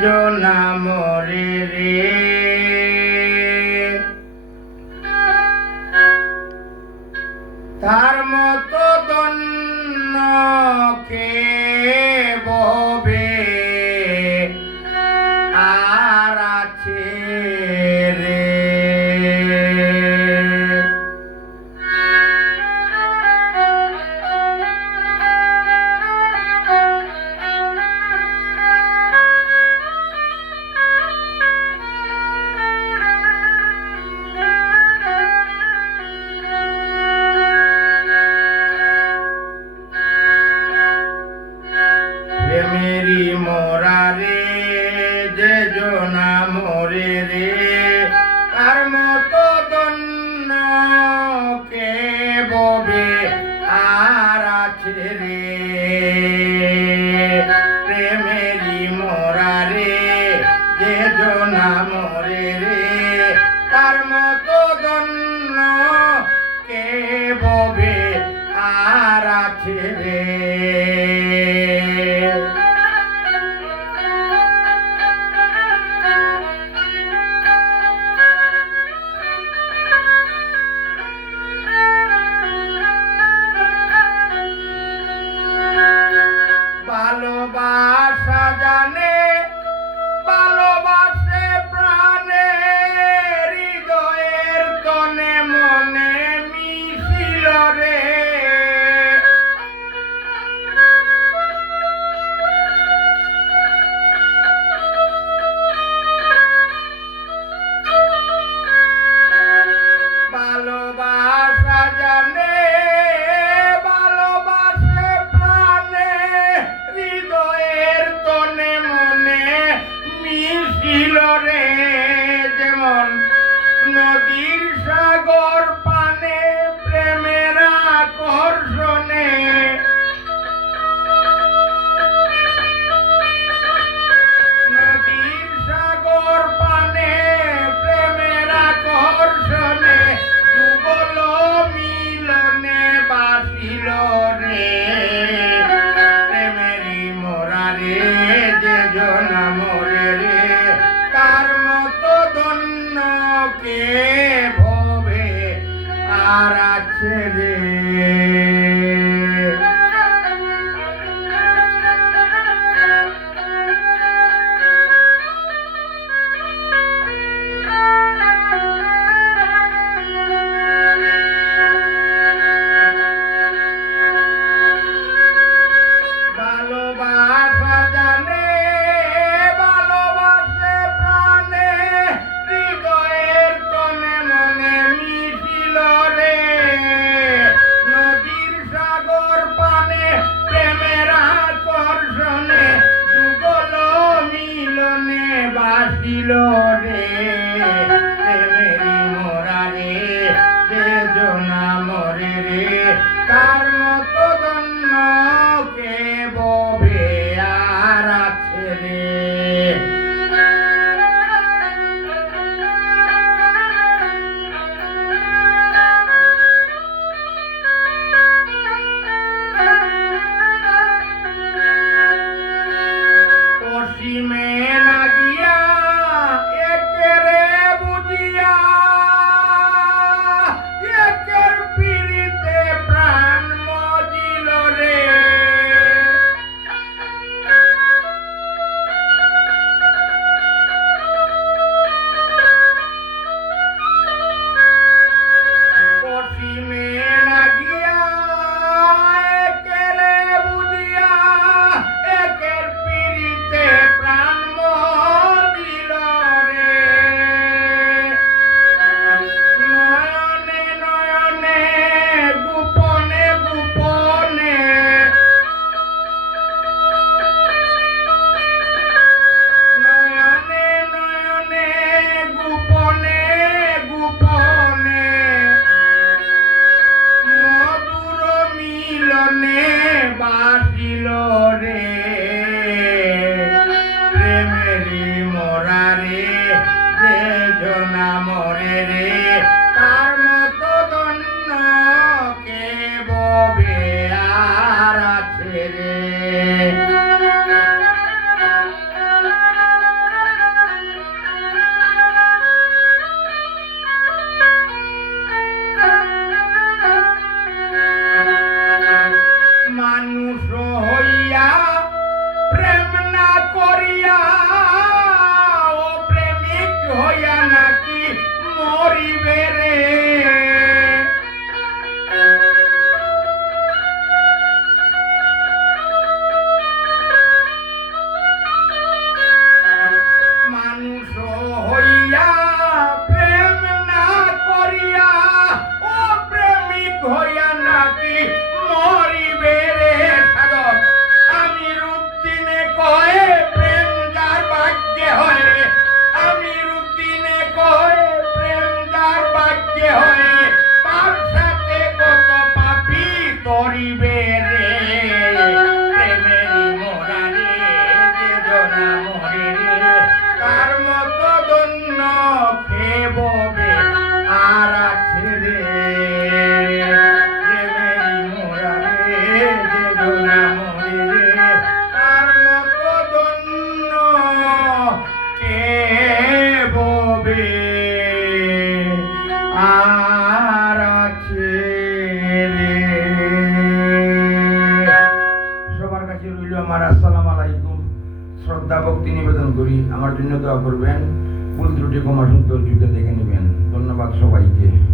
জনা মরে রে তার মতো দন্য কে ববে আর আছে রে প্রেমেরি মোরা রে যে জনা মরে রে তার মতো দন্য কে ববে আর আছে রে প্রেমেরি মোরা রে যে জনা মরে রে তার মতো দন্য কে ববে আর আছে রে ভালোবাসা জানে ভালোবাসে প্রাণে হৃদয়ের তনে মনে মিশিল রে ভালোবাসা জানে রে যেমন নদীর সাগর পানে প্রেমের আকর্ষণে নদীর সাগর পানে প্রেমের আকর্ষণে যুগল মিলনে বাসিল রে প্রেমেরই মোরা রে যে জনা মরে রে তার মতো দন্য কে ভবে আর আছে রে ভালোবাসা জানে বাসিল রে প্রেমেরি মোরা রে যে জনা মরে রে তার মতো দন্য কে ববে আর আছে রে অসীমে লাগিয়া একেরে বুঝিয়া একের পিড়িতে প্রাণ মজিল রে অসীমে লাগিয়া একেরে বুঝিয়া একের পিড়িতে প্রাণ মজিল রে নয়নে নয়নে গোপনে গোপনে নয়নে নয়নে গোপনে গোপনে মধুর মিলনে বাসিল রে প্রেমেরি মোরা রে যে জনা মরে রে তার মতো দন্য কে ববে আর আছে রে শ্রদ্ধা ভক্তি নিবেদন করি, আমার জন্য দোয়া করবেন। ভুল ত্রুটি ক্ষমা সুন্দর যুগে দেখে নেবেন। ধন্যবাদ সবাইকে।